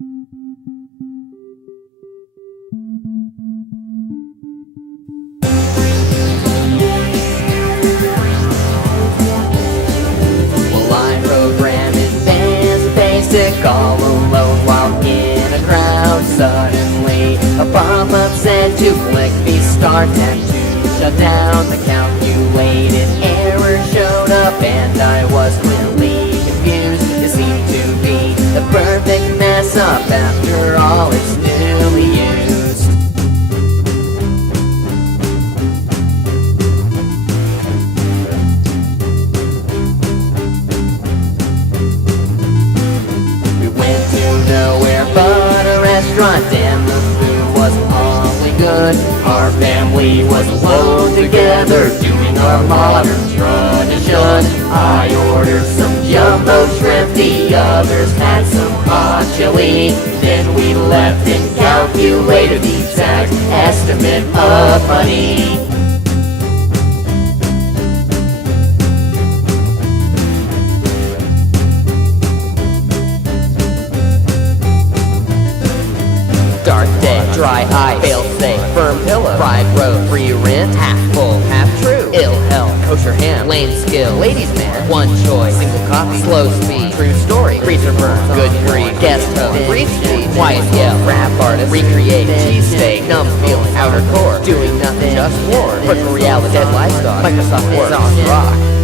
Well, I program advanced basic all alone while in a crowd. Suddenly, a pop-up said to click the start tab to shut down the calculated error showed up, and I was really confused. It seemed to be the perfect mess up after all it's newly used. We went to nowhere but a restaurant, and the food was awfully good. Our family was alone together, doing our modern tradition. I ordered some jumbo shrimp, the others had some hot chili. Then we left and calculated the exact estimate of money. Dark day, dry eye, fail safe, firm pillow, fried road, free rent, half full, half true, ill health, kosher ham, lame skill, ladies man, one choice, single copy, slow speed, true story, freezer burn, good grief, guest host, brief speed, quiet yell, rap artist, recreate, cheesesteak, numb feeling, outer core, doing nothing, just war, virtual reality, dead livestock, Microsoft Word, soft rock.